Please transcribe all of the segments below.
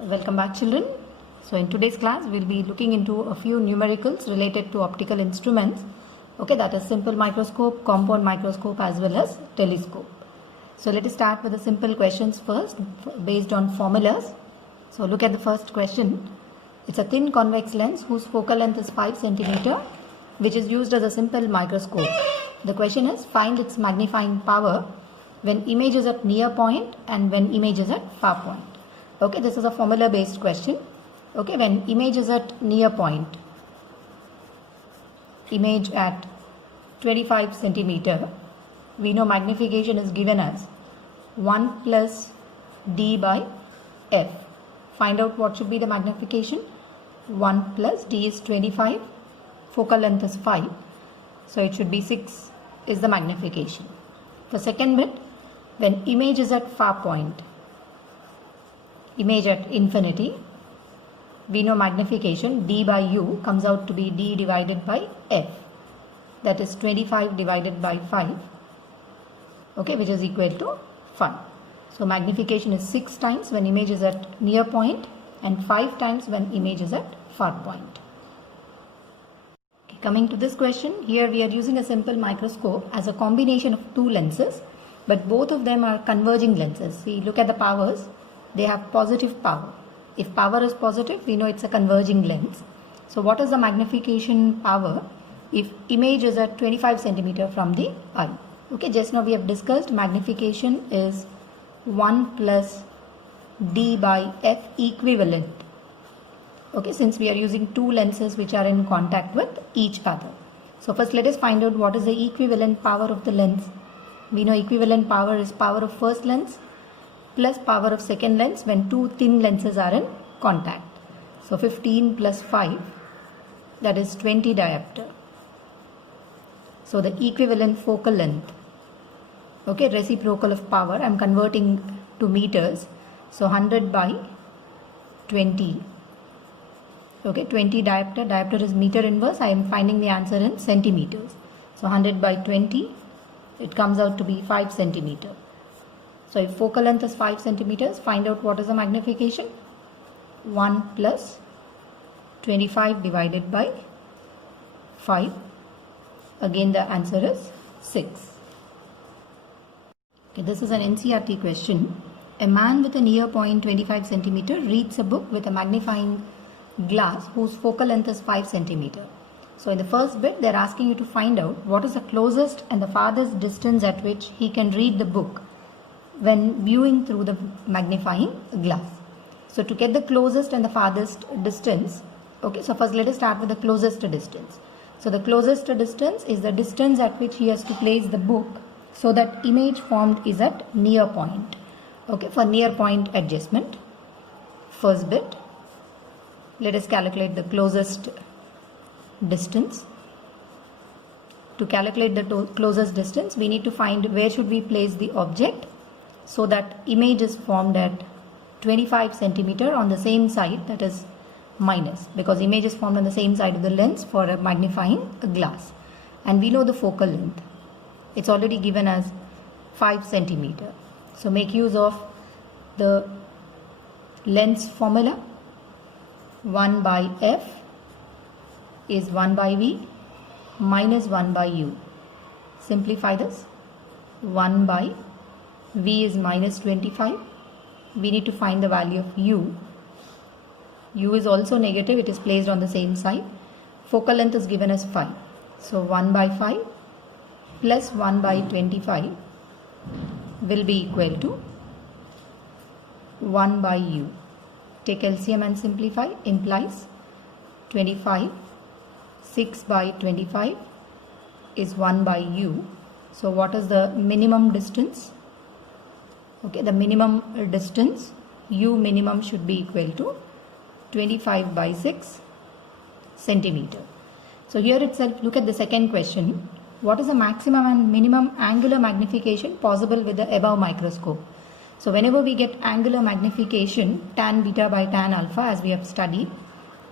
Welcome back, children. So in today's class we'll be looking into a few numericals related to optical instruments. Okay, that is simple microscope, compound microscope as well as telescope. So let us start with the simple questions first based on formulas. So look at the first question. It's a thin convex lens whose focal length is 5 cm, which is used as a simple microscope. The question is, find its magnifying power when image is at near point and when image is at far point. Okay, this is a formula based question. Okay, when image is at near point, image at 25 centimeter, we know magnification is given as 1 plus d by f. Find out what should be the magnification. 1 plus d is 25, focal length is 5, so it should be 6 is the magnification. The second bit, when image is at far point, image at infinity, we know magnification d by u comes out to be d divided by f, that is 25 divided by 5, okay, which is equal to 5. So magnification is 6 times when image is at near point and 5 times when image is at far point. Okay, coming to this question, here we are using a simple microscope as a combination of two lenses, but both of them are converging lenses. See, look at the powers. They have positive power. If power is positive, we know it's a converging lens. So what is the magnification power if image is at 25 centimeter from the eye? Okay, just now we have discussed magnification is 1 plus d by f equivalent. Okay, since we are using two lenses which are in contact with each other. So first let us find out what is the equivalent power of the lens. We know equivalent power is power of first lens plus power of second lens when two thin lenses are in contact. So 15 plus 5, that is 20 diopter. So the equivalent focal length, okay, reciprocal of power, I am converting to meters. So 100 by 20. Okay, 20 diopter, diopter is meter inverse, I am finding the answer in centimeters. So 100 by 20, it comes out to be 5 centimeter. So if focal length is 5 centimeters, find out what is the magnification. 1 plus 25 divided by 5. Again the answer is 6. Okay, this is an NCERT question. A man with a near point 25 centimeter reads a book with a magnifying glass whose focal length is 5 centimeter. So in the first bit, they are asking you to find out what is the closest and the farthest distance at which he can read the book when viewing through the magnifying glass. So to get the closest and the farthest distance, okay, so first let us start with the closest distance. So the closest distance is the distance at which he has to place the book so that image formed is at near point. Okay, for near point adjustment, first bit, let us calculate the closest distance. To calculate the closest distance, we need to find where should we place the object so that image is formed at 25 centimeter on the same side, that is minus, because image is formed on the same side of the lens for a magnifying glass. And we know the focal length. It's already given as 5 centimeter. So make use of the lens formula. 1 by f is 1 by v minus 1 by u. Simplify this. 1 by v is minus 25. We need to find the value of u. U is also negative. It is placed on the same side. Focal length is given as 5. So 1 by 5 plus 1 by 25 will be equal to 1 by u. Take LCM and simplify. Implies 25. 6 by 25 is 1 by u. So what is the minimum distance? Okay, the minimum distance, u minimum should be equal to 25 by 6 centimeter. So here itself, look at the second question. What is the maximum and minimum angular magnification possible with the above microscope? So whenever we get angular magnification, tan beta by tan alpha, as we have studied,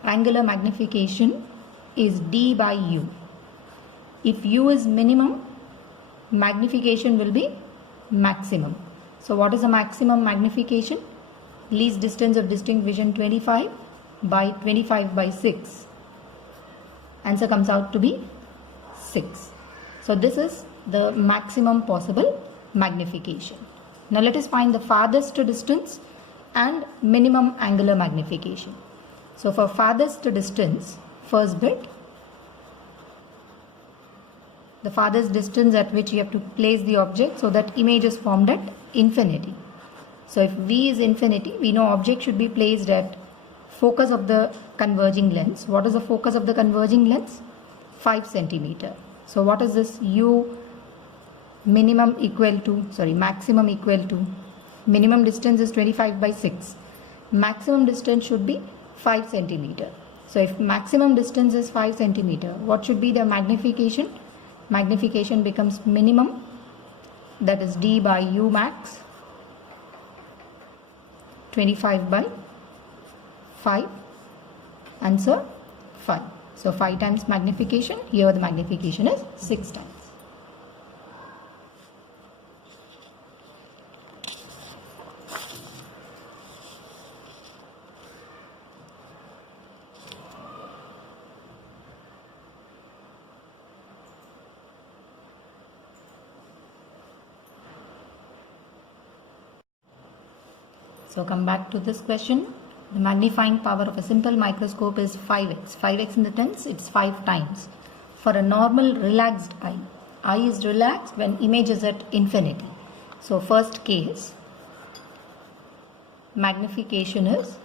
angular magnification is d by u. If u is minimum, magnification will be maximum. So what is the maximum magnification? Least distance of distinct vision 25 by 25 by 6. Answer comes out to be 6. So this is the maximum possible magnification. Now let us find the farthest distance and minimum angular magnification. So for farthest distance, first bit, the farthest distance at which you have to place the object so that image is formed at infinity. So if V is infinity, we know object should be placed at focus of the converging lens. What is the focus of the converging lens? 5 centimeter. So what is this? U maximum equal to, minimum distance is 25 by 6. Maximum distance should be 5 centimeter. So if maximum distance is 5 centimeter, what should be the magnification? Magnification becomes minimum, that is D by U max, 25 by 5. Answer 5. So 5 times magnification. Here the magnification is 6 times. So come back to this question. The magnifying power of a simple microscope is 5x. 5x in the sense it's 5 times. For a normal relaxed eye is relaxed when image is at infinity. So first case, magnification is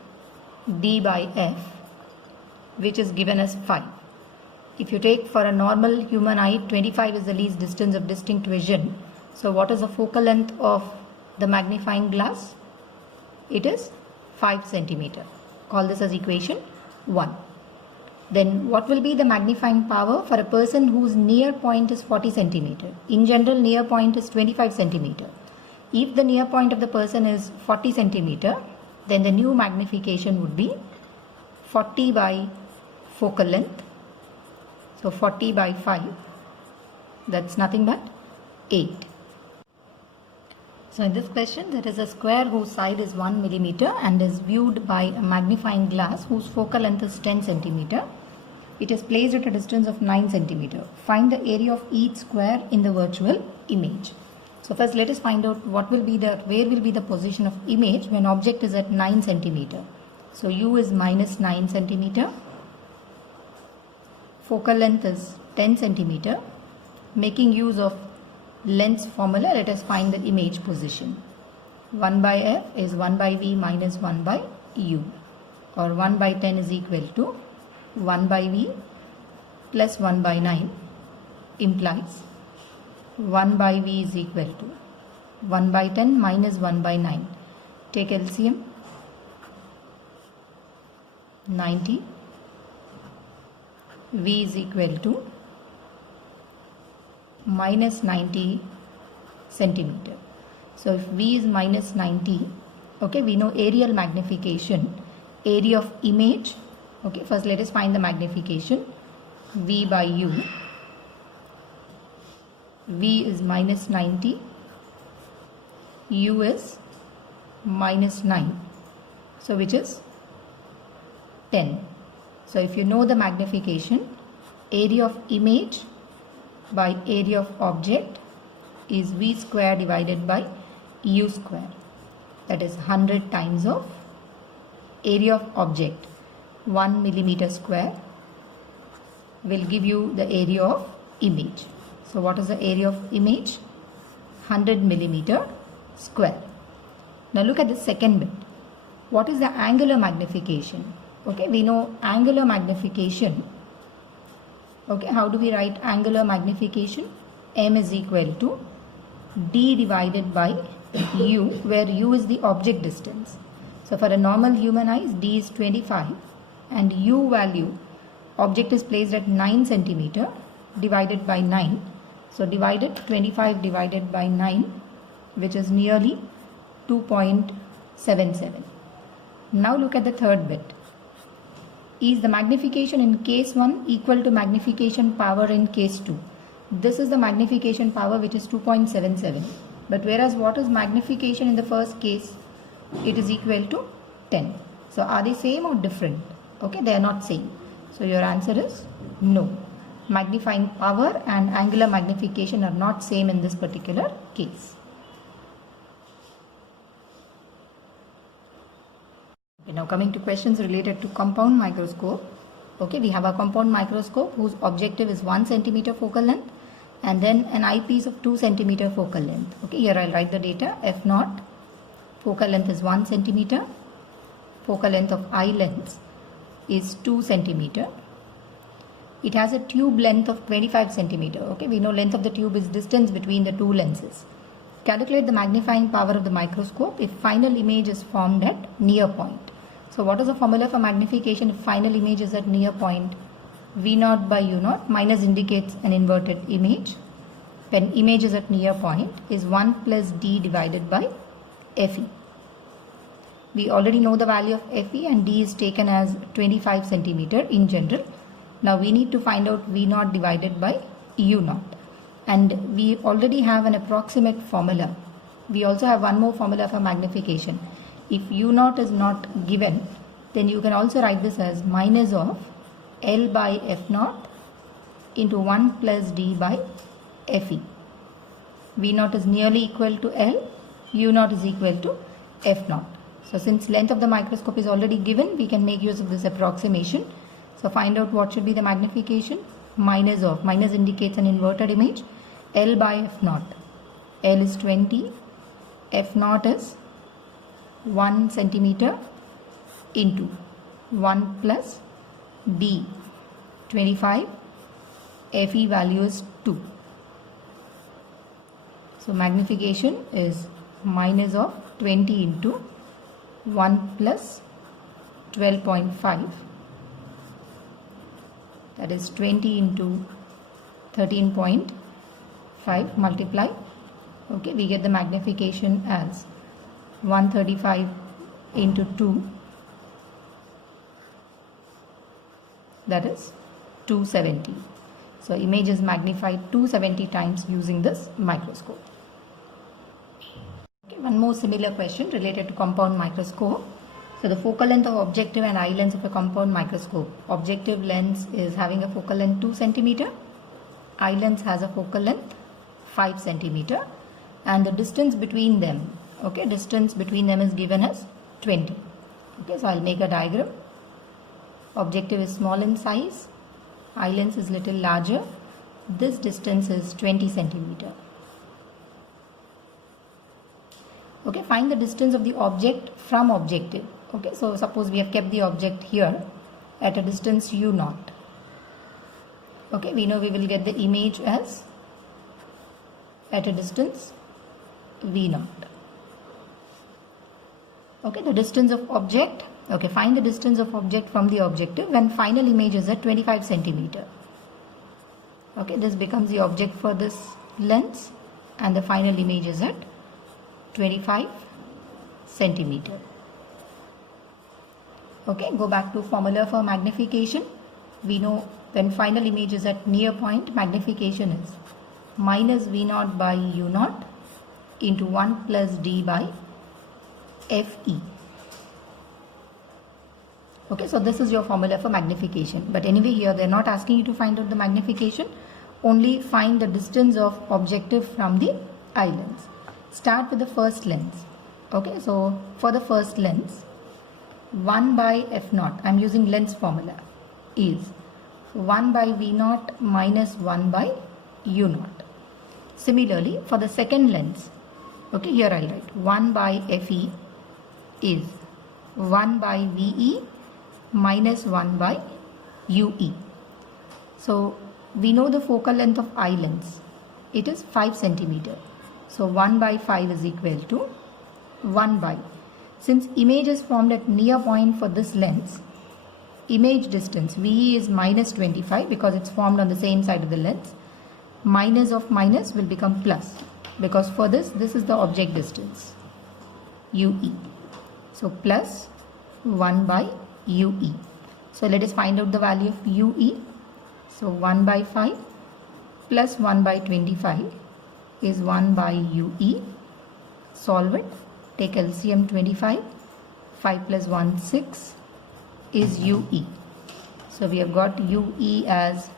D by F, which is given as 5. If you take for a normal human eye, 25 is the least distance of distinct vision. So what is the focal length of the magnifying glass? It is 5 centimeter. Call this as equation 1. Then what will be the magnifying power for a person whose near point is 40 centimeter? In general, near point is 25 centimeter. If the near point of the person is 40 centimeter, then the new magnification would be 40 by focal length. So 40 by 5, that's nothing but 8. So in this question, there is a square whose side is 1 millimeter and is viewed by a magnifying glass whose focal length is 10 centimeter. It is placed at a distance of 9 centimeter. Find the area of each square in the virtual image. So first let us find out where will be the position of image when object is at 9 centimeter. So U is minus 9 centimeter. Focal length is 10 centimeter. Making use of lens formula, let us find the image position. 1 by F is 1 by V minus 1 by U, or 1 by 10 is equal to 1 by V plus 1 by 9 implies 1 by V is equal to 1 by 10 minus 1 by 9. Take LCM, 90. V is equal to minus 90 centimeter. So if V is minus 90, okay, we know aerial magnification, area of image. Okay, first let us find the magnification. V by U. V is minus 90, U is minus 9, so which is 10. So if you know the magnification, area of image by area of object is V square divided by U square. That is 100 times of area of object. 1 millimeter square will give you the area of image. So what is the area of image? 100 millimeter square. Now look at the second bit. What is the angular magnification? Okay, we know angular magnification. Okay, how do we write angular magnification? M is equal to D divided by U, where U is the object distance. So for a normal human eye, D is 25 and U value, object is placed at 9 centimeter divided by 9. So divided 25 divided by 9, which is nearly 2.77. Now look at the third bit. Is the magnification in case 1 equal to magnification power in case 2? This is the magnification power, which is 2.77. But whereas what is magnification in the first case? it is equal to 10. So are they same or different? Okay, they are not same. So your answer is no. Magnifying power and angular magnification are not same in this particular case. Okay, now coming to questions related to compound microscope. Okay, we have a compound microscope whose objective is 1 centimeter focal length and then an eyepiece of 2 centimeter focal length. Okay, here I'll write the data. F naught, focal length is 1 centimeter. Focal length of eye lens is 2 centimeter. It has a tube length of 25 centimeter. Okay, we know length of the tube is distance between the two lenses. Calculate the magnifying power of the microscope if final image is formed at near point. So what is the formula for magnification if final image is at near point? V naught by U naught, minus indicates an inverted image. When image is at near point is 1 plus D divided by FE. We already know the value of FE and D is taken as 25 centimeter in general. Now we need to find out V naught divided by U naught. And we already have an approximate formula. We also have one more formula for magnification. If U naught is not given, then you can also write this as minus of L by F naught into 1 plus D by FE. V naught is nearly equal to L, U naught is equal to F naught. So since length of the microscope is already given, we can make use of this approximation. So find out what should be the magnification. Minus of, minus indicates an inverted image, L by F naught. L is 20, F naught is 1 centimeter into 1 plus D, 25, FE value is 2. So magnification is minus of 20 into 1 plus 12.5, that is 20 into 13.5 multiply. Okay, we get the magnification as 135 into 2, that is 270. So image is magnified 270 times using this microscope. Okay, one more similar question related to compound microscope. So the focal length of objective and eye lens of a compound microscope. Objective lens is having a focal length 2 centimeter. Eye lens has a focal length 5 centimeter. And the distance between them, okay, distance between them is given as 20. Okay, so I'll make a diagram. Objective is small in size. Eye lens is little larger. This distance is 20 centimeter. Okay, find the distance of the object from objective. Okay, so suppose we have kept the object here at a distance U naught. Okay, we know we will get the image as at a distance V naught. Okay, the distance of object. Okay, find the distance of object from the objective when final image is at 25 centimeter. Okay, this becomes the object for this lens and the final image is at 25 centimeter. Okay, go back to formula for magnification. We know when final image is at near point, magnification is minus V naught by U naught into 1 plus D by FE. Okay, so this is your formula for magnification. But anyway, here they are not asking you to find out the magnification, only find the distance of objective from the eye lens. Start with the first lens. Okay, so for the first lens, 1 by F naught, I am using lens formula, is 1 by V naught minus 1 by U naught. Similarly, for the second lens, okay, here I'll write 1 by FE is 1 by VE minus 1 by UE. So we know the focal length of eye lens. It is 5 centimeter. So 1 by 5 is equal to 1 by. Since image is formed at near point for this lens, image distance VE is minus 25 because it's formed on the same side of the lens. Minus of minus will become plus because for this is the object distance UE. So plus 1 by UE. So let us find out the value of UE. So 1 by 5 plus 1 by 25 is 1 by UE. Solve it. take LCM 25, 5 plus 1 6 is UE. So we have got UE as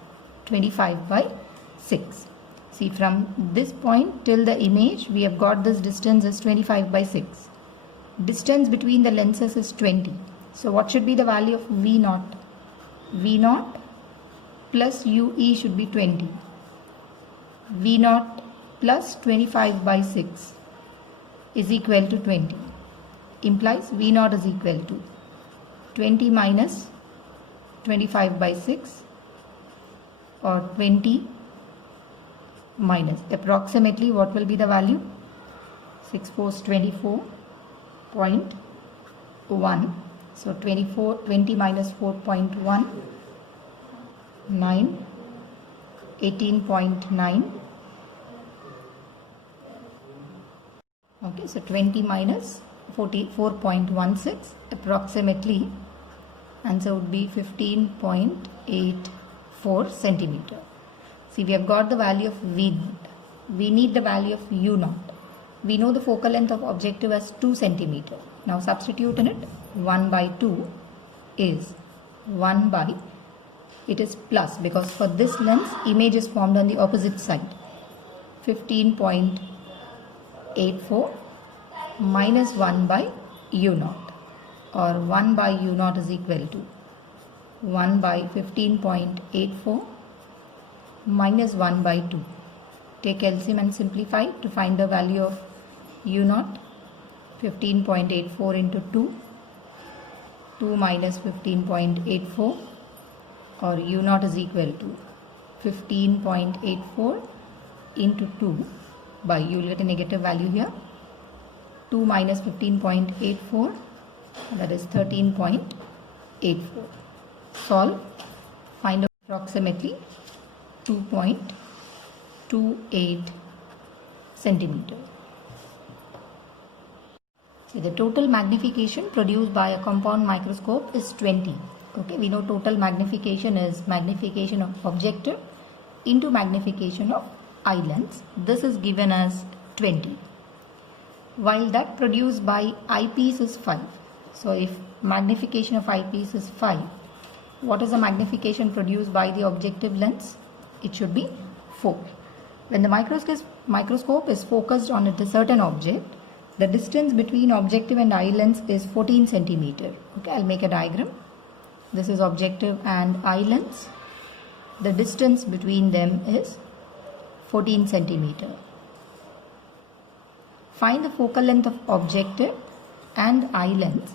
25 by 6. See, from this point till the image we have got this distance as 25 by 6. Distance between the lenses is 20. So what should be the value of V naught? V naught plus UE should be 20. V naught plus 25 by 6 is equal to 20. Implies V naught is equal to 20 minus 25 by 6 or 20 minus approximately what will be the value? 6 4 24.1. So 20 minus 4.1, 9, 18.9. Okay, so 20 minus 44.16, approximately answer would be 15.84 centimeter. See, we have got the value of V naught. We need the value of U naught. We know the focal length of objective as 2 centimeter. Now substitute in it. 1 by 2 is 1 by, it is plus because for this lens image is formed on the opposite side. 15.84 minus 1 by U naught, or 1 by U naught is equal to 1 by 15.84 minus 1 by 2. Take LCM and simplify to find the value of U naught. 15.84 into 2, 2 minus 15.84, or U naught is equal to 15.84 into 2 by, you will get a negative value here. 2 minus 15.84, that is 13.84. Solve, find out approximately 2.28 centimeter. See, the total magnification produced by a compound microscope is 20. Okay, we know total magnification is magnification of objective into magnification of eye lens. This is given as 20. While that produced by eyepiece is 5. So if magnification of eyepiece is 5, what is the magnification produced by the objective lens? It should be 4. When the microscope is focused on a certain object, the distance between objective and eye lens is 14 centimeter. Okay, I'll make a diagram. This is objective and eye lens. The distance between them is 14 centimeter. Find the focal length of objective and eye lens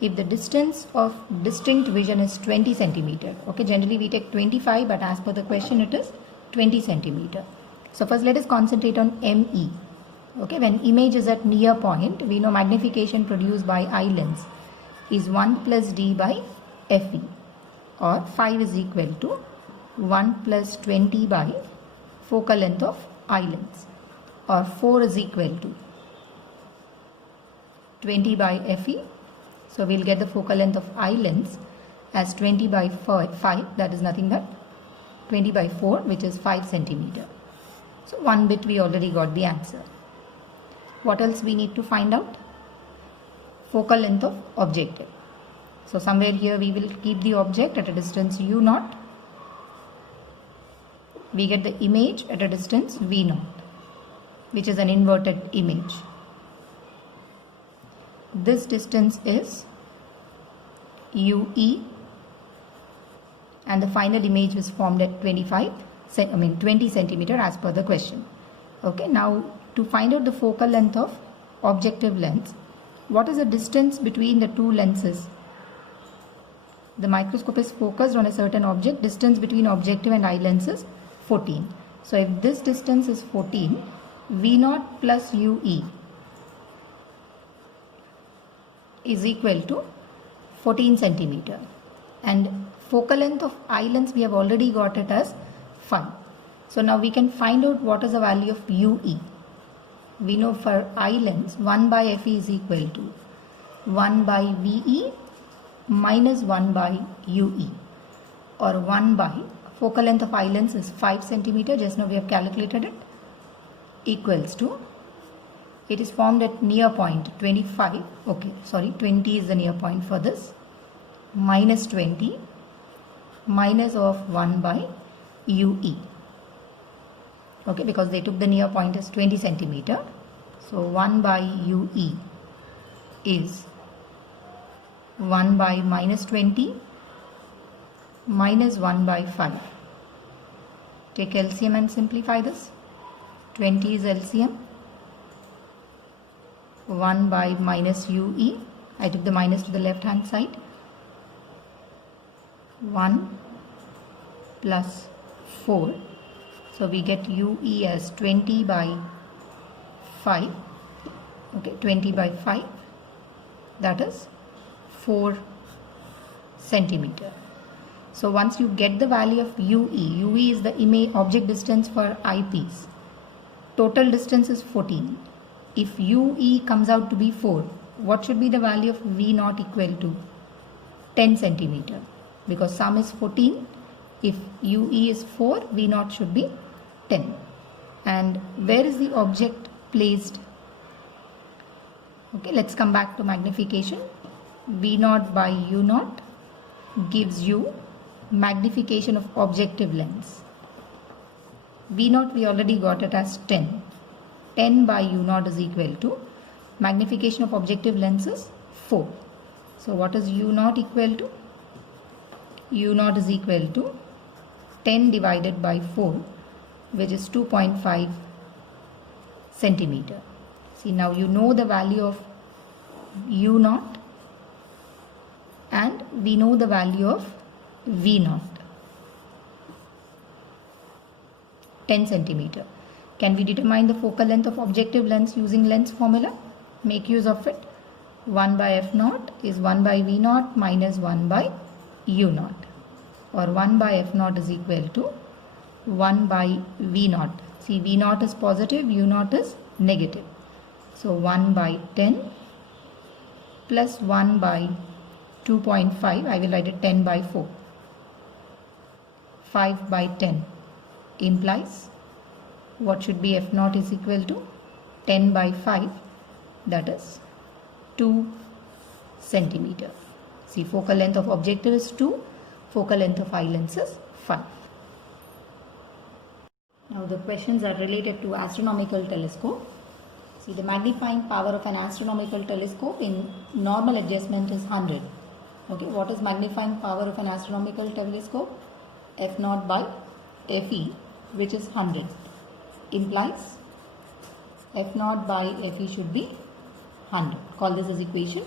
if the distance of distinct vision is 20 centimeter. Okay, generally we take 25, but as per the question it is 20 centimeter. So first let us concentrate on ME. Okay, when image is at near point, we know magnification produced by eye lens is 1 plus D by FE, or 5 is equal to 1 plus 20 by focal length of eye lens, or 4 is equal to 20 by FE. So we'll get the focal length of eye lens as 20 by 5, that is nothing but 20 by 4, which is 5 centimeter. So one bit we already got the answer. What else we need to find out? Focal length of objective. So somewhere here we will keep the object at a distance U naught. We get the image at a distance V naught, which is an inverted image. This distance is UE, and the final image was formed at 20 centimeter as per the question. Okay, now to find out the focal length of objective lens, what is the distance between the two lenses? The microscope is focused on a certain object. Distance between objective and eye lens is 14. So if this distance is 14, V naught plus UE is equal to 14 centimeter. And focal length of eye lens we have already got it as 5. So now we can find out what is the value of UE. We know for eye lens 1 by FE is equal to 1 by VE minus 1 by UE, or 1 by focal length of eye lens is 5 centimeter, just now we have calculated it, equals to It is formed at near point 25. Okay, sorry, 20 is the near point for this. Minus 20 minus of 1 by UE. Okay, because they took the near point as 20 centimeter. So 1 by UE is 1 by minus 20 minus 1 by 5. Take LCM and simplify this. 20 is LCM. 1 by minus UE. I took the minus to the left hand side. 1 plus 4. So we get UE as 20 by 5. Okay, 20 by 5. That is 4 centimeter. So once you get the value of UE is the image object distance for eyepiece. Total distance is 14. If UE comes out to be 4, what should be the value of V0 equal to? 10 centimeter. Because sum is 14. If UE is 4, V0 should be 10. And where is the object placed? Okay, let's come back to magnification. V0 by U0 gives you magnification of objective lens. V0 we already got it as 10. 10 by U0 is equal to magnification of objective lens is 4. So what is U0 equal to? U0 is equal to 10 divided by 4, which is 2.5 centimeter. See, now you know the value of U0 and we know the value of V0. 10 centimeter. Can we determine the focal length of objective lens using lens formula? Make use of it. 1 by F0 is 1 by V0 minus 1 by U0. Or 1 by F0 is equal to 1 by V0. See, V0 is positive, U0 is negative. So 1 by 10 plus 1 by 2.5, I will write it 10 by 4. 5 by 10 implies what should be F0 is equal to 10 by 5, that is 2 centimeter. See, focal length of objective is 2, focal length of eye lens is 5. Now the questions are related to astronomical telescope. See, the magnifying power of an astronomical telescope in normal adjustment is 100. Okay, what is magnifying power of an astronomical telescope? F0 by Fe, which is 100. Implies F0 by Fe should be 100. Call this as equation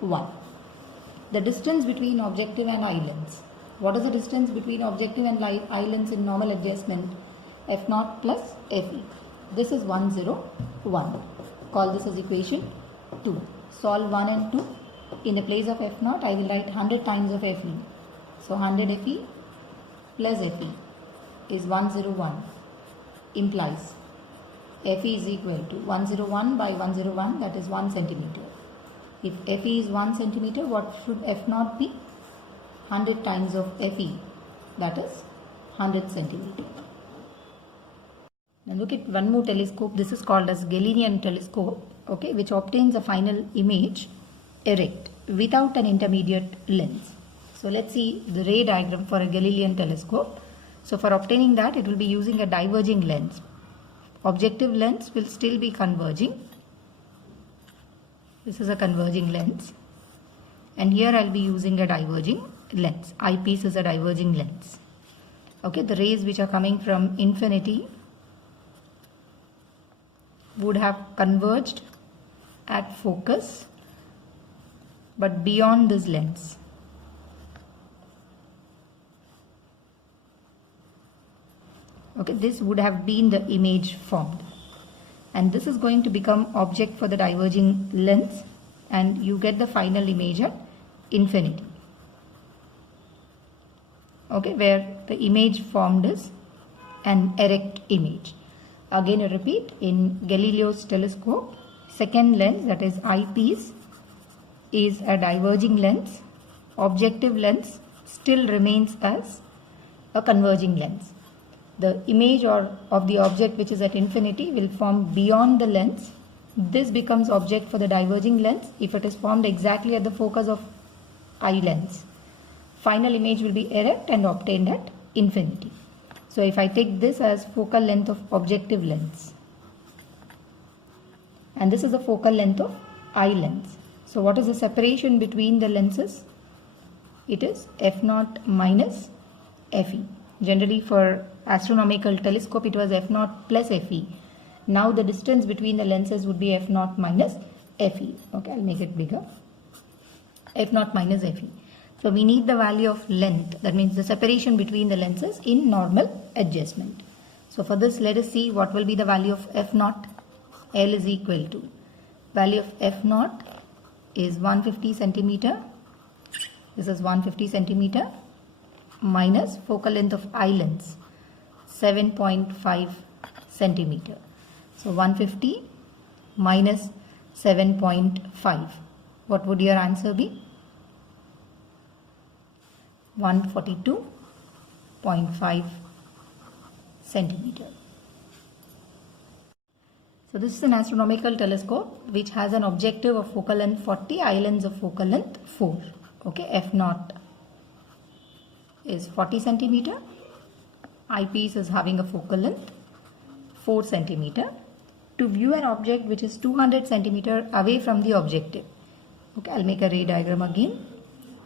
1. The distance between objective and eye lens. What is the distance between objective and eye lens in normal adjustment? F0 plus Fe. This is 101. Call this as equation 2. Solve 1 and 2. In the place of F0, I will write 100 times of Fe. So 100 Fe plus Fe is 101. Implies Fe is equal to 101 by 101, that is 1 centimeter. If Fe is 1 centimeter, what should F0 be? 100 times of Fe, that is 100 centimeter. Now look at one more telescope. This is called as Galilean telescope, okay, which obtains a final image erect without an intermediate lens. So let's see the ray diagram for a Galilean telescope. So for obtaining that, it will be using a diverging lens. Objective lens will still be converging. This is a converging lens. And here I'll be using a diverging lens. Eyepiece is a diverging lens. Okay, the rays which are coming from infinity would have converged at focus, but beyond this lens. Okay, this would have been the image formed, and this is going to become object for the diverging lens, and you get the final image at infinity. Okay, where the image formed is an erect image. Again I repeat, in Galileo's telescope, second lens, that is eyepiece, is a diverging lens. Objective lens still remains as a converging lens. The image of the object which is at infinity will form beyond the lens, this becomes object for the diverging lens if it is formed exactly at the focus of eye lens. Final image will be erect and obtained at infinity. So if I take this as focal length of objective lens, and this is the focal length of eye lens. So what is the separation between the lenses? It is f0 minus fe. Generally for astronomical telescope it was f0 plus fe. Now the distance between the lenses would be f0 minus fe. Okay, I'll make it bigger. f0 minus fe. So we need the value of length, that means the separation between the lenses in normal adjustment. So for this, let us see what will be the value of f0. L is equal to, value of f0 is 150 centimeter. This is 150 centimeter minus focal length of eye lens 7.5 centimeter. So 150 minus 7.5. What would your answer be? 142.5 centimeter. So this is an astronomical telescope which has an objective of focal length 40, eye lens of focal length 4. Okay, f0 is 40 centimeter. Eyepiece is having a focal length 4 centimeter. To view an object which is 200 centimeter away from the objective. Okay, I'll make a ray diagram again.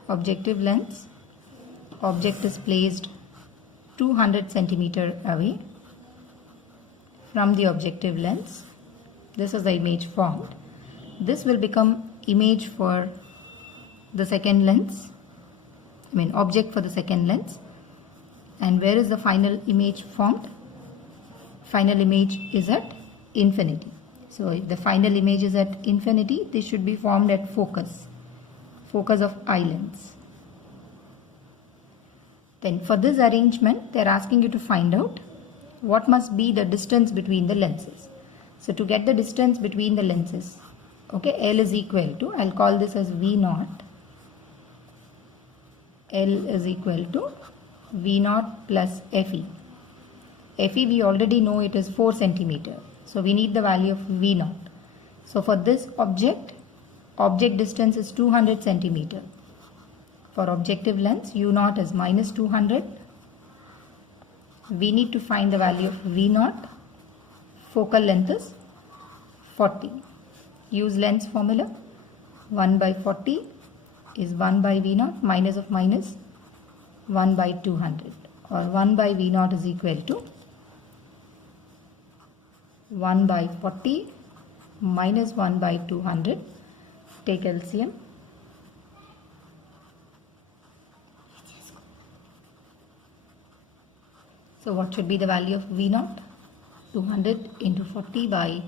Objective lens. Object is placed 200 centimeter away from the objective lens. This is the image formed. This will become image for the second lens, object for the second lens. And where is the final image formed? Final image is at infinity. So if the final image is at infinity, this should be formed at focus of eye lens. Then for this arrangement, they are asking you to find out what must be the distance between the lenses. So to get the distance between the lenses, okay, L is equal to, I'll call this as V0. L is equal to V0 plus Fe. Fe we already know it is 4 centimeter. So we need the value of V0. So for this object distance is 200 centimeter. For objective lens, U0 is minus 200. We need to find the value of V0. Focal length is 40. Use lens formula. 1 by 40 is 1 by V0, minus of minus 1 by 200. Or 1 by V0 is equal to 1 by 40 minus 1 by 200. Take LCM. So what should be the value of V0? 200 into 40 by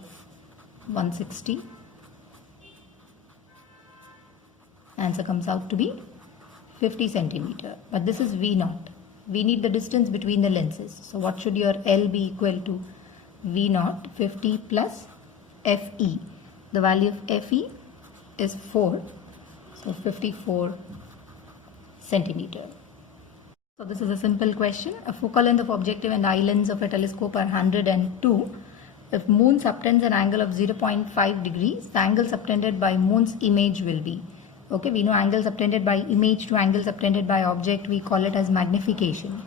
160. Answer comes out to be 50 centimeter. But this is V0. We need the distance between the lenses. So what should your L be equal to? V0 50 plus Fe. The value of Fe is 4. So 54 centimeter. So this is a simple question. A focal length of objective and eye lens of a telescope are 102. If moon subtends an angle of 0.5 degrees, the angle subtended by moon's image will be. Okay, we know angle subtended by image to angle subtended by object, we call it as magnification.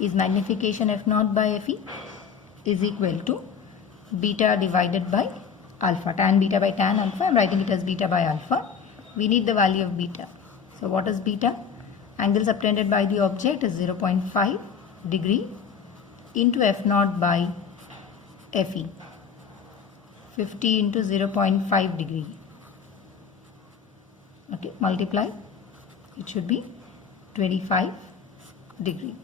Is magnification f0 by fe is equal to beta divided by alpha. Tan beta by tan alpha, I am writing it as beta by alpha. We need the value of beta. So what is beta? Angle subtended by the object is 0.5 degree into f0 by fe. 50 into 0.5 degree. Okay, multiply. It should be 25 degree.